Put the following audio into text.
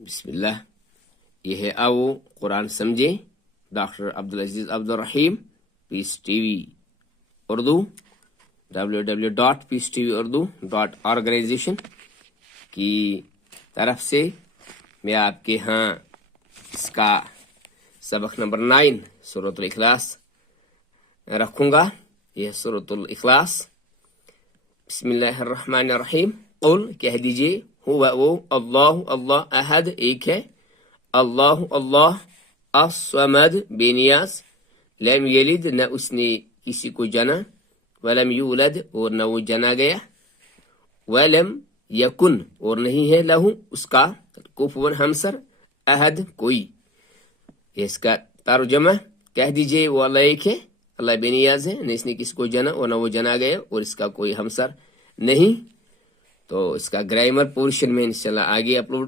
بسم اللہ. یہ ہے آؤ قرآن سمجھے. ڈاکٹر عبدالعزیز عبدالرحیم، پیس ٹی وی اردو، www.peacetv.urdu.organization کی طرف سے میں آپ کے ہاں اس کا سبق نمبر 9 سورۃ الاخلاص رکھوں گا. یہ سورۃ الاخلاص. بسم اللہ الرحمن الرحیم. قل کہہ دیجئے، ہوا وہ اللہ اللہ احد ایک ہے، اللہ اللہ الصمد بے نیاز، لم یلد نہ اس نے کسی کو جنا، ولم یولد اور نہ وہ جنا گیا، ولم یکن اور نہیں ہے لہو اس کا کفوا ہمسر احد کوئی. اس کا ترجمہ کہہ دیجئے وہ اللہ ایک ہے، اللہ بے نیاز ہے، نہ اس نے کسی کو جنا اور نہ وہ جنا گیا اور اس کا کوئی ہمسر نہیں. تو اس کا گرامر پورشن میں انشاءاللہ آگے اپلوڈ